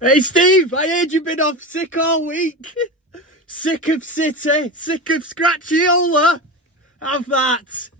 Hey Steve, I heard you've been off sick all week. Sick of City, sick of Scratchiola. Have that.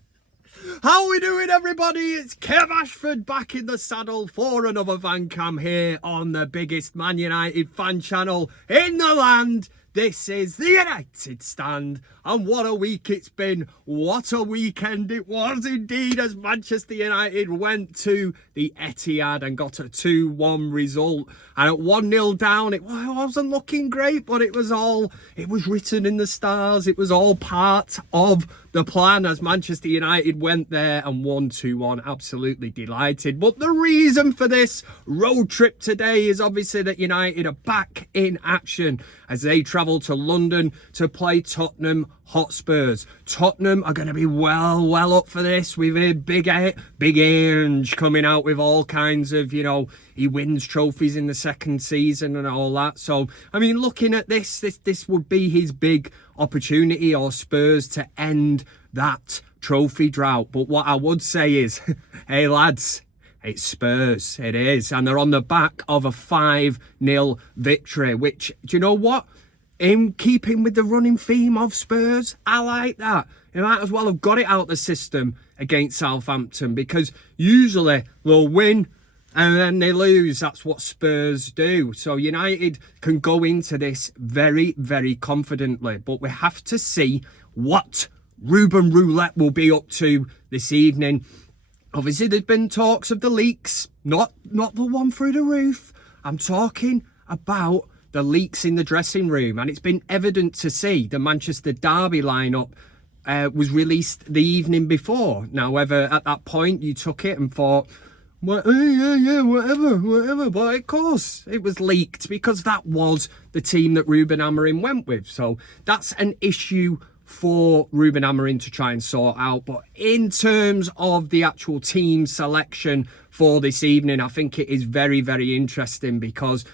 How are we doing, everybody? It's Kev Ashford back in the saddle for another Van Cam here on the biggest Man United fan channel in the land. This is the United Stand, and what a week it's been. What a weekend it was indeed, as Manchester United went to the Etihad and got a 2-1 result. And at 1-0 down, it wasn't looking great, but it was written in the stars. It was all part of the plan as Manchester United went there and won 2-1. Absolutely delighted. But the reason for this road trip today is obviously that United are back in action as they travel to London to play Tottenham Hotspurs. Tottenham are going to be well up for this. We've heard Big Ange coming out with all kinds of, he wins trophies in the second season and all that. So, I mean, looking at this would be his big opportunity, or Spurs, to end that trophy drought. But what I would say is, hey lads, it's Spurs, it is. And they're on the back of a 5-0 victory, which, do you know what? In keeping with the running theme of Spurs, I like that. You might as well have got it out the system against Southampton, because usually they'll win and then they lose. That's what Spurs do. So United can go into this very, very confidently. But we have to see what Ruben Roulette will be up to this evening. Obviously, there's been talks of the leaks, not the one through the roof. I'm talking about the leaks in the dressing room, and it's been evident to see the Manchester derby lineup was released the evening before. Now, whether at that point you took it and thought, well, yeah, whatever, but of course it was leaked, because that was the team that Ruben Amorim went with. So that's an issue for Ruben Amorim to try and sort out. But in terms of the actual team selection for this evening, I think it is very, very interesting, because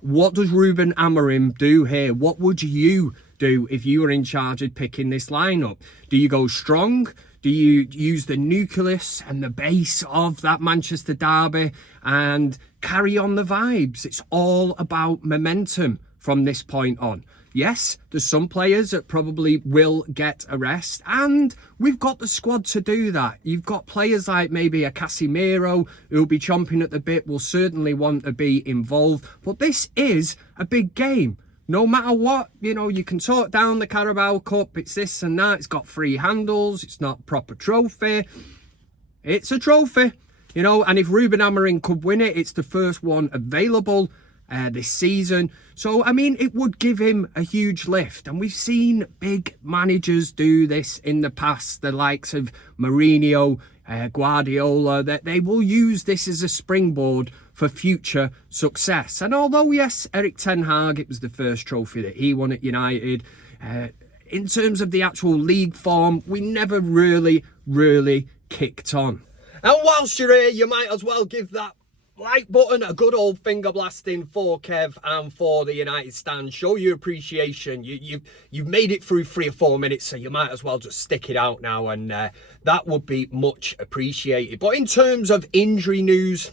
what does Ruben Amorim do here? What would you do if you were in charge of picking this lineup? Do you go strong? Do you use the nucleus and the base of that Manchester derby and carry on the vibes? It's all about momentum from this point on. Yes, there's some players that probably will get a rest, and we've got the squad to do that. You've got players like maybe a Casemiro who'll be chomping at the bit, will certainly want to be involved. But this is a big game. No matter what, you can talk down the Carabao Cup, it's this and that, it's got free handles, it's not a proper trophy. It's a trophy, and if Ruben Amorim could win it, it's the first one available this season. So, I mean, it would give him a huge lift. And we've seen big managers do this in the past, the likes of Mourinho, Guardiola, that they will use this as a springboard for future success. And although, yes, Erik ten Hag, it was the first trophy that he won at United, in terms of the actual league form, we never really kicked on. And whilst you're here, you might as well give that like button a good old finger blasting for Kev and for the United Stand. Show your appreciation. You've made it through 3 or 4 minutes, so you might as well just stick it out now, and that would be much appreciated. But in terms of injury news,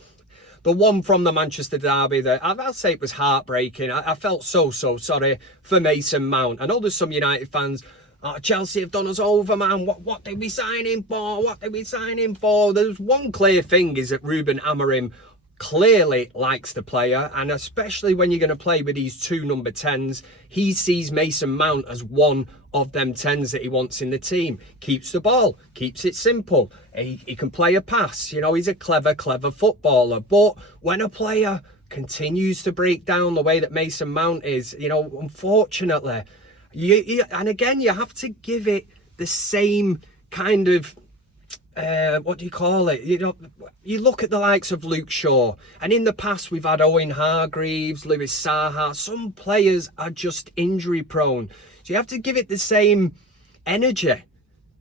the one from the Manchester derby, that I'll say it was heartbreaking. I felt so sorry for Mason Mount. I know there's some United fans, Chelsea have done us over, man. What did we sign him for? What did we sign him for? There's one clear thing, is that Ruben Amorim clearly likes the player, and especially when you're going to play with these 2 number 10s, he sees Mason Mount as one of them 10s that he wants in the team. Keeps the ball, keeps it simple. He can play a pass. He's a clever footballer. But when a player continues to break down the way that Mason Mount is, unfortunately, and again, you have to give it the same kind of what do you call it? You look at the likes of Luke Shaw, and in the past we've had Owen Hargreaves, Lewis Saha. Some players are just injury prone, so you have to give it the same energy.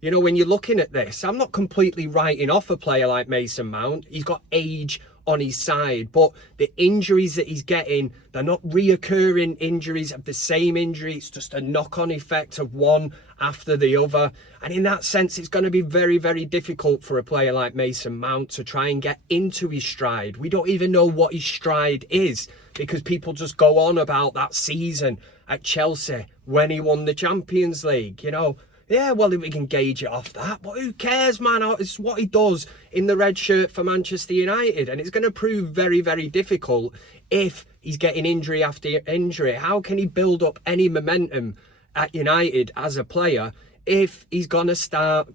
When you're looking at this, I'm not completely writing off a player like Mason Mount. He's got age on his side. But the injuries that he's getting, they're not reoccurring injuries of the same injury. It's just a knock-on effect of one after the other. And in that sense, it's going to be very, very difficult for a player like Mason Mount to try and get into his stride. We don't even know what his stride is, because people just go on about that season at Chelsea when he won the Champions League, you know. Yeah, well, we can gauge it off that, but who cares, man? It's what he does in the red shirt for Manchester United, and it's going to prove very, very difficult if he's getting injury after injury. How can he build up any momentum at United as a player if he's going to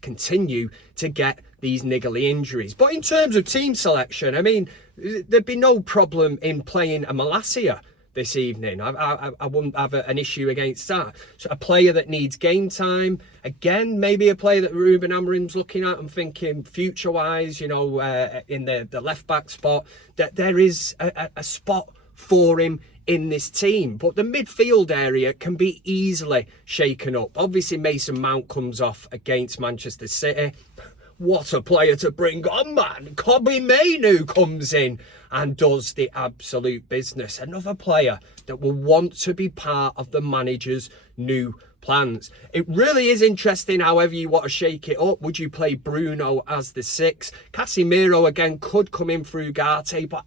continue to get these niggly injuries? But in terms of team selection, I mean, there'd be no problem in playing a Malacia this evening. I wouldn't have an issue against that. So a player that needs game time, again, maybe a player that Ruben Amorim's looking at and thinking future-wise, you know, in the left-back spot, that there is a spot for him in this team. But the midfield area can be easily shaken up. Obviously, Mason Mount comes off against Manchester City. What a player to bring on, man. Kobbie Mainoo comes in and does the absolute business. Another player that will want to be part of the manager's new plans. It really is interesting however you want to shake it up. Would you play Bruno as the 6? Casemiro again could come in for Ugarte, but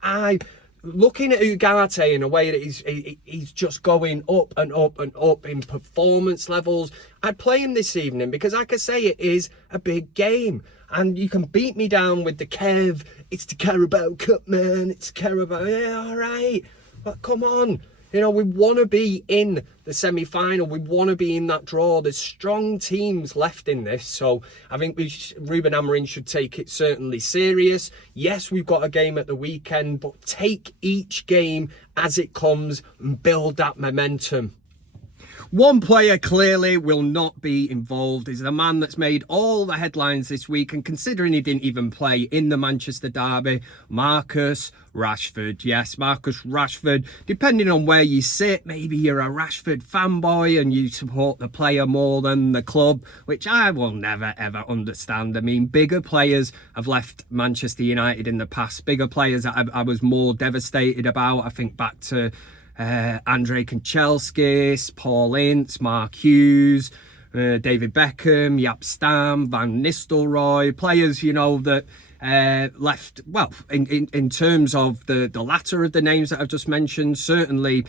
looking at Ugarte in a way that he's just going up and up and up in performance levels, I'd play him this evening because, like I say, it is a big game. And you can beat me down with the Kev. It's the Carabao Cup, man. It's Carabao. Yeah, all right. But come on. You know, we want to be in the semi-final. We want to be in that draw. There's strong teams left in this. So I think Ruben Amorim should take it certainly serious. Yes, we've got a game at the weekend, but take each game as it comes and build that momentum. One player clearly will not be involved is the man that's made all the headlines this week, and considering he didn't even play in the Manchester derby, Marcus Rashford. Yes, Marcus Rashford. Depending on where you sit, maybe you're a Rashford fanboy and you support the player more than the club, which I will never ever understand. I mean, bigger players have left Manchester United in the past. Bigger players that I was more devastated about. I think back to Andrei Kanchelskis, Paul Ince, Mark Hughes, David Beckham, Jaap Stam, Van Nistelrooy, players, you know, that left, well, in terms of the latter of the names that I've just mentioned, certainly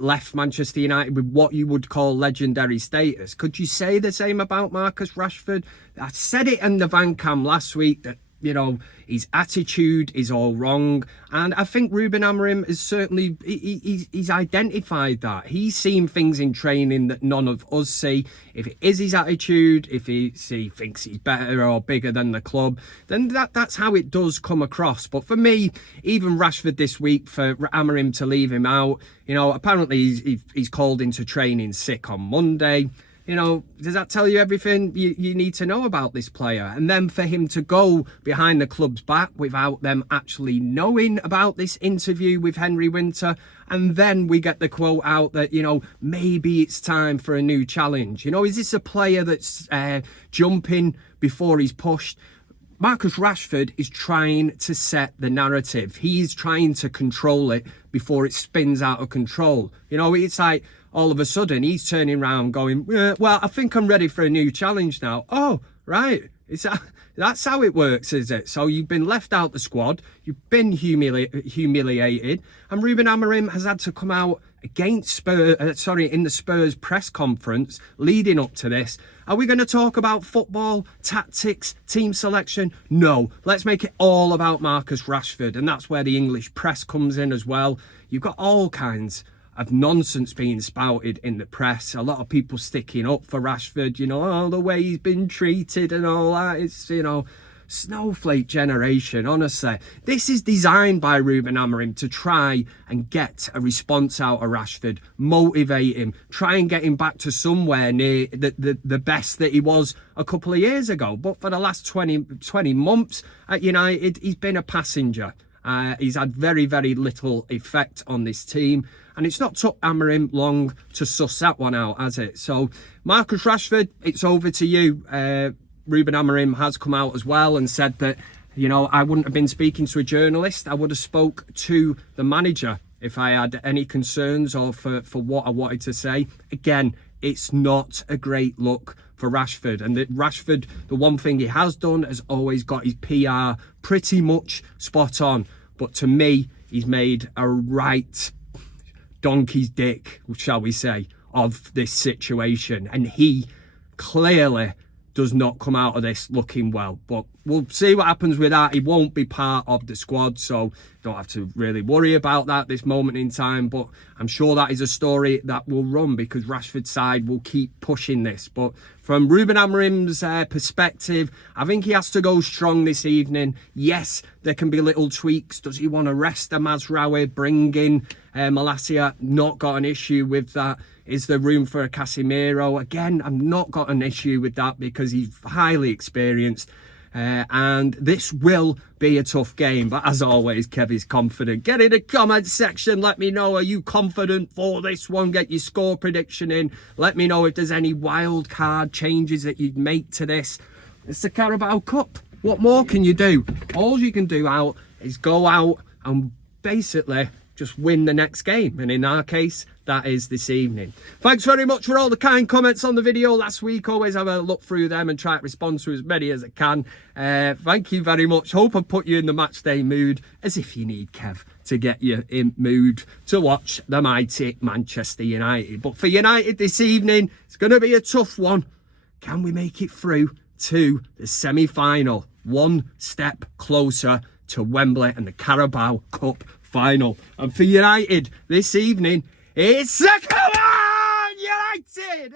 left Manchester United with what you would call legendary status. Could you say the same about Marcus Rashford? I said it in the Van Cam last week that, you know, his attitude is all wrong, and I think Ruben Amorim is certainly he's identified that. He's seen things in training that none of us see. If it is his attitude, if he thinks he's better or bigger than the club, then that's how it does come across. But for me, even Rashford this week, for Amorim to leave him out, you know, apparently he's called into training sick on Monday. You know, does that tell you everything you need to know about this player? And then for him to go behind the club's back without them actually knowing about this interview with Henry Winter, and then we get the quote out that, you know, maybe it's time for a new challenge. You know, is this a player that's jumping before he's pushed? Marcus Rashford is trying to set the narrative. He's trying to control it before it spins out of control. You know, it's like all of a sudden he's turning around going, well, I think I'm ready for a new challenge now. Oh, right. That's how it works, is it? So you've been left out the squad. You've been humiliated. And Ruben Amorim has had to come out against in the Spurs press conference leading up to this. Are we going to talk about football, tactics, team selection? No. Let's make it all about Marcus Rashford. And that's where the English press comes in as well. You've got all kinds of nonsense being spouted in the press. A lot of people sticking up for Rashford, you know, oh, the way he's been treated and all that. It's, you know, snowflake generation, honestly. This is designed by Ruben Amorim to try and get a response out of Rashford, motivate him, try and get him back to somewhere near the best that he was a couple of years ago. But for the last 20 months at United, he's been a passenger. He's had very, very little effect on this team. And it's not took Amorim long to suss that one out, has it? So, Marcus Rashford, it's over to you. Ruben Amorim has come out as well and said that You know, I wouldn't have been speaking to a journalist. I would have spoke to the manager if I had any concerns or for what I wanted to say. Again, it's not a great look for Rashford. And Rashford, the one thing he has done, has always got his PR pretty much spot on. But to me, he's made a right donkey's dick, shall we say, of this situation. And he clearly does not come out of this looking well. But we'll see what happens with that. He won't be part of the squad, so don't have to really worry about that this moment in time. But I'm sure that is a story that will run, because Rashford's side will keep pushing this. But from Ruben Amorim's perspective, I think he has to go strong this evening. Yes, there can be little tweaks. Does he want to rest a Mazraoui, bring in Malacia? Not got an issue with that. Is there room for a Casemiro? Again, I've not got an issue with that, because he's highly experienced. And this will be a tough game. But as always, Kev is confident. Get in the comment section. Let me know, are you confident for this one? Get your score prediction in. Let me know if there's any wild card changes that you'd make to this. It's the Carabao Cup. What more can you do? All you can do out is go out and basically just win the next game. And in our case, that is this evening. Thanks very much for all the kind comments on the video last week. Always have a look through them and try to respond to as many as I can. Thank you very much. Hope I've put you in the match day mood, as if you need Kev to get you in mood to watch the mighty Manchester United. But for United this evening, it's going to be a tough one. Can we make it through to the semi-final? One step closer to Wembley and the Carabao Cup final. And for United this evening, it's a come on, United!